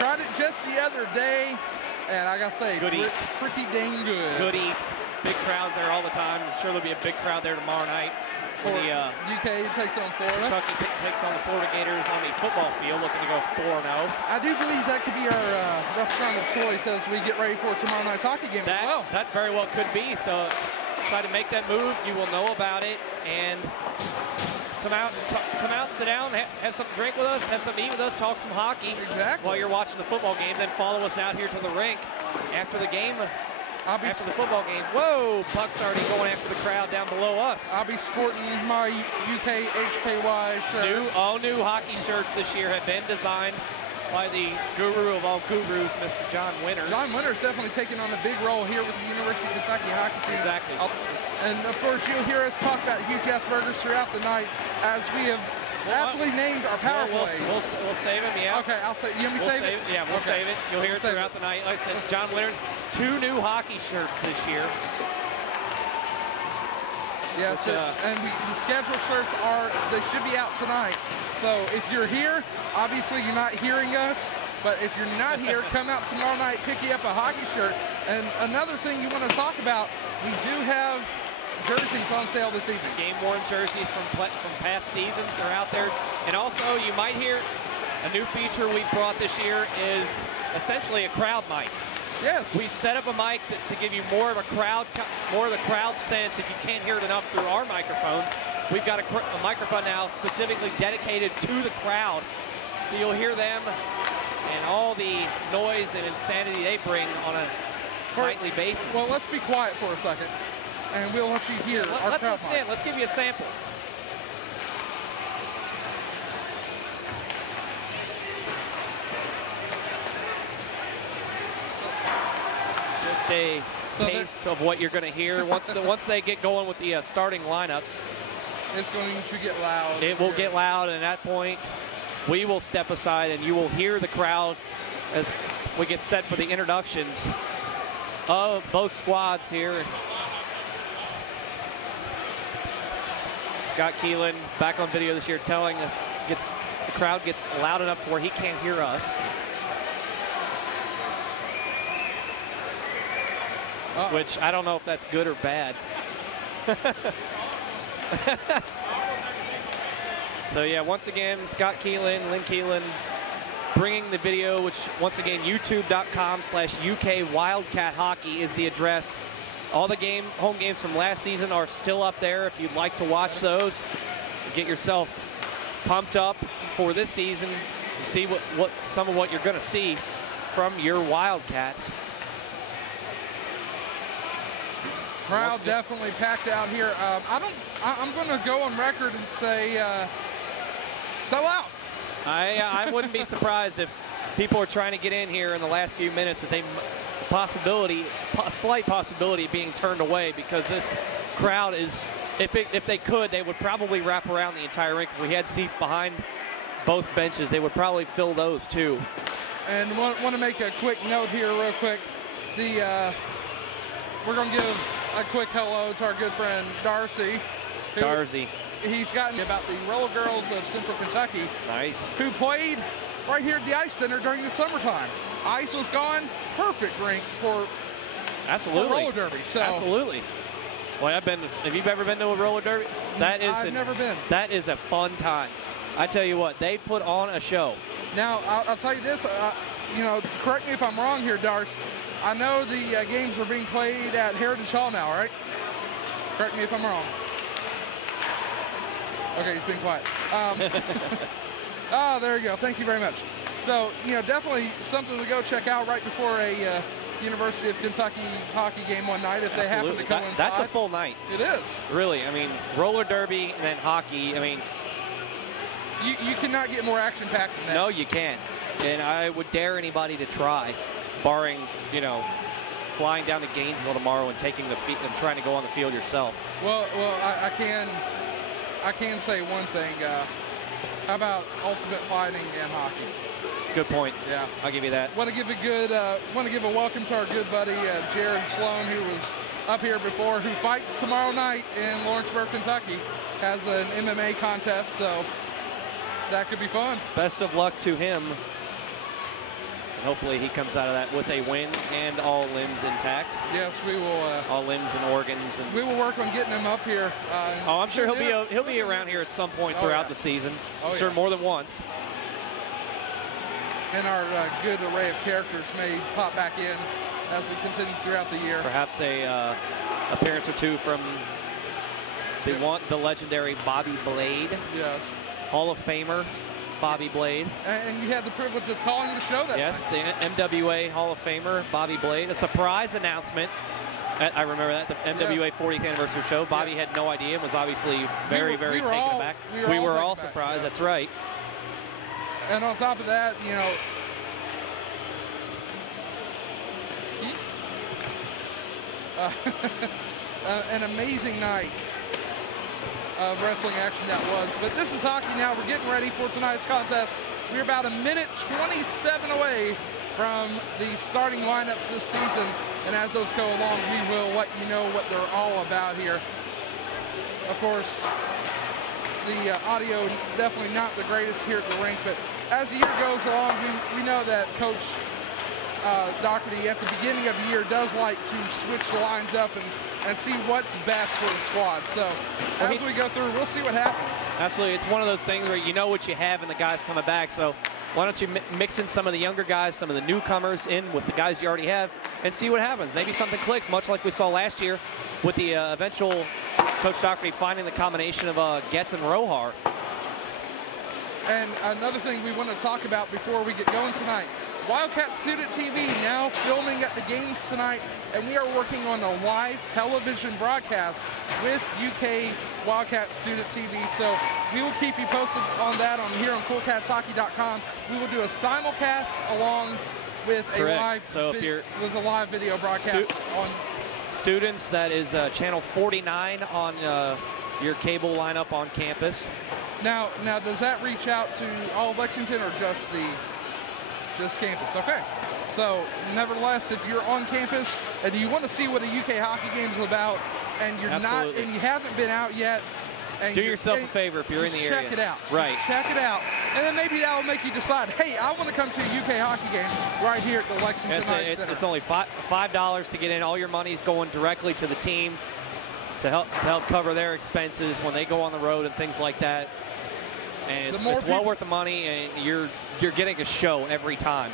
Tried it just the other day, and I gotta say, Good eats. Pretty dang good. Good eats. Big crowds there all the time. I'm sure there'll be a big crowd there tomorrow night. For the UK takes on Florida. Kentucky takes on the Florida Gators on the football field, looking to go 4-0. I do believe that could be our restaurant of choice as we get ready for tomorrow night's hockey game as well. That very well could be. So decide to make that move. You will know about it and come out, sit down, have something to drink with us, have something to eat with us, talk some hockey while you're watching the football game. Then follow us out here to the rink after the game. After the football game. Whoa, puck's already going after the crowd down below us. I'll be sporting my UK HKY shirt. All new hockey shirts this year have been designed by the guru of all gurus, Mr. John Winter. John Winter's definitely taking on a big role here with the University of Kentucky hockey team. Exactly. And of course, you'll hear us talk about Huge Ass Burgers throughout the night as we have aptly named our power plays. We'll save them, yeah. Okay, I'll say. You want me to save it? Yeah, we'll save it. You'll hear it throughout the night. Like I said, John Winter, 2 new hockey shirts this year. Yes, and the schedule shirts they should be out tonight. So if you're here, obviously you're not hearing us. But if you're not here, come out tomorrow night, pick you up a hockey shirt. And another thing you want to talk about, we do have jerseys on sale this evening. Game-worn jerseys from past seasons are out there. And also, you might hear a new feature we've brought this year is essentially a crowd mic. Yes. We set up a mic to give you more of the crowd sense if you can't hear it enough through our microphones. We've got a microphone now specifically dedicated to the crowd. So you'll hear them and all the noise and insanity they bring on a nightly basis. Well, let's be quiet for a second, and we'll let you hear our crowd mic. Let's give you a sample. Just a taste of what you're going to hear once they get going with the starting lineups. It's going to get loud. It will get loud, and at that point, we will step aside, and you will hear the crowd as we get set for the introductions of both squads here. Scott Keelan back on video this year telling us the crowd gets loud enough to where he can't hear us. Which I don't know if that's good or bad. So yeah, once again, Scott Keelan, Lynn Keelan, bringing the video, which once again, youtube.com/UK Wildcat Hockey is the address. All the home games from last season are still up there if you'd like to watch those. Get yourself pumped up for this season and see some of what you're going to see from your Wildcats. Crowd definitely packed out here. I'm going to go on record and say sell out. I wouldn't be surprised if people are trying to get in here in the last few minutes. That a slight possibility of being turned away, because this crowd is, if they could, they would probably wrap around the entire rink. If we had seats behind both benches, they would probably fill those too. And want to make a quick note here real quick. We're going to give a quick hello to our good friend Darcy. He's gotten about the Roller Girls of Central Kentucky. Nice. Who played right here at the Ice Center during the summertime. Ice was gone. Perfect rink for roller derby. So. Absolutely. Well, have you ever been to a roller derby? I've never been. That is a fun time. I tell you what, they put on a show. Now, I'll tell you this, correct me if I'm wrong here, Darce. I know the games were being played at Heritage Hall now, right? Correct me if I'm wrong. Okay, he's being quiet. There you go. Thank you very much. So, definitely something to go check out right before a University of Kentucky hockey game one night if they happen to coincide. That's a full night. It is. Really, I mean, roller derby and then hockey, I mean. You cannot get more action-packed than that. No, you can't. And I would dare anybody to try, barring, flying down to Gainesville tomorrow and taking the field and trying to go on the field yourself. Well, I can say one thing. How about ultimate fighting and hockey? Good point. Yeah, I'll give you that. Want to give a welcome to our good buddy Jared Sloan, who was up here before, who fights tomorrow night in Lawrenceburg, Kentucky. Has an MMA contest, so that could be fun. Best of luck to him. And hopefully he comes out of that with a win and all limbs intact. Yes, we will. All limbs and organs. And we will work on getting him up here. I'm sure he'll be around here at some point throughout the season. I'm sure more than once. And our good array of characters may pop back in as we continue throughout the year. Perhaps a appearance or two from the legendary Bobby Blade. Yes. Hall of Famer Bobby Blade. And you had the privilege of calling the show that Yes, night. The MWA Hall of Famer Bobby Blade. A surprise announcement. I remember that, the MWA 40th anniversary show. Bobby had no idea and was obviously very taken aback. We were all surprised, that's right. And on top of that, you know, an amazing night of wrestling action that was. But this is hockey now. We're getting ready for tonight's contest. We're about a minute 27 away from the starting lineups this season. And as those go along, we will let you know what they're all about here. Of course, the audio is definitely not the greatest here at the rink, but as the year goes along, we know that Coach Doherty at the beginning of the year does like to switch the lines up and see what's best for the squad. So as we go through, we'll see what happens. Absolutely. It's one of those things where you know what you have and the guys coming back. So why don't you mix in some of the younger guys, some of the newcomers in with the guys you already have and see what happens. Maybe something clicks, much like we saw last year with the eventual Coach Doherty finding the combination of Getz and Rohar. And another thing we want to talk about before we get going tonight, Wildcat Student TV now filming at the games tonight, and we are working on a live television broadcast with UK Wildcat Student TV. So we will keep you posted on that here on CoolCatsHockey.com. We will do a simulcast along with a live video broadcast on students. That is channel 49 on your cable lineup on campus. Now does that reach out to all of Lexington or just campus? Okay. So nevertheless, if you're on campus and you want to see what a UK hockey game is about, and you're not, and you haven't been out yet, and do yourself a favor if you're in the area. Check it out. Right. Check it out, and then maybe that will make you decide, hey, I want to come to a UK hockey game right here at the Lexington Ice Center. It's only $5 to get in. All your money's going directly to the team to help cover their expenses when they go on the road and things like that. And it's well worth the money, and you're getting a show every time.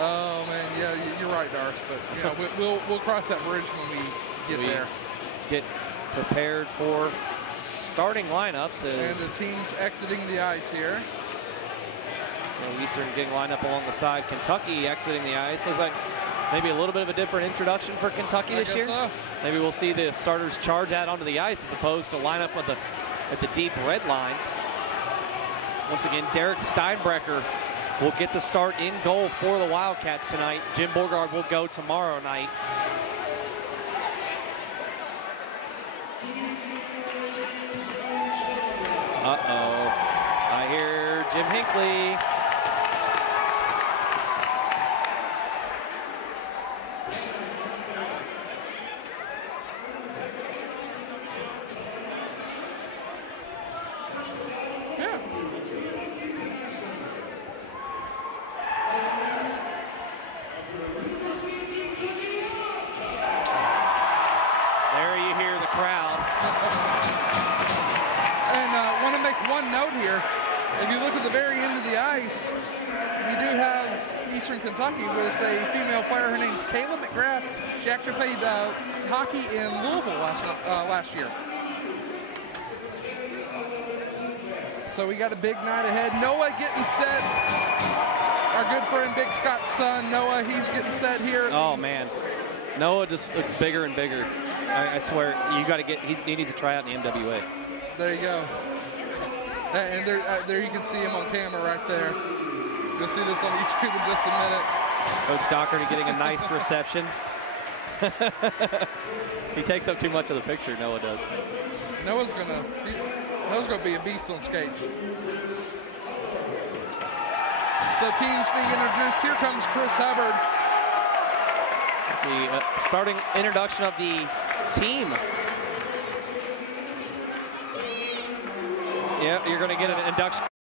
Oh man, yeah, you're right, Darth. But you know, we'll cross that bridge when we get there. Get prepared for starting lineups. And the teams exiting the ice here. Eastern getting lined up along the side. Kentucky exiting the ice. Looks like maybe a little bit of a different introduction for Kentucky this year. So. Maybe we'll see the starters charge out onto the ice as opposed to line up at the deep red line. Once again, Derek Steinbrecher will get the start in goal for the Wildcats tonight. Jim Borgard will go tomorrow night. Uh-oh. I hear Jim Hinckley. Kentucky with a female player. Her name's Kayla McGrath. She actually played hockey in Louisville last year. So we got a big night ahead. Noah getting set. Our good friend Big Scott's son, Noah, he's getting set here. Oh man, Noah just looks bigger and bigger. I swear, you got to get. He needs to try out in the MWA. There you go. And there you can see him on camera right there. You'll see this on YouTube in just a minute. Coach Doherty getting a nice reception. He takes up too much of the picture, Noah does. Noah's gonna be a beast on skates. So teams being introduced. Here comes Chris Hubbard. The starting introduction of the team. Yeah, you're going to get an induction.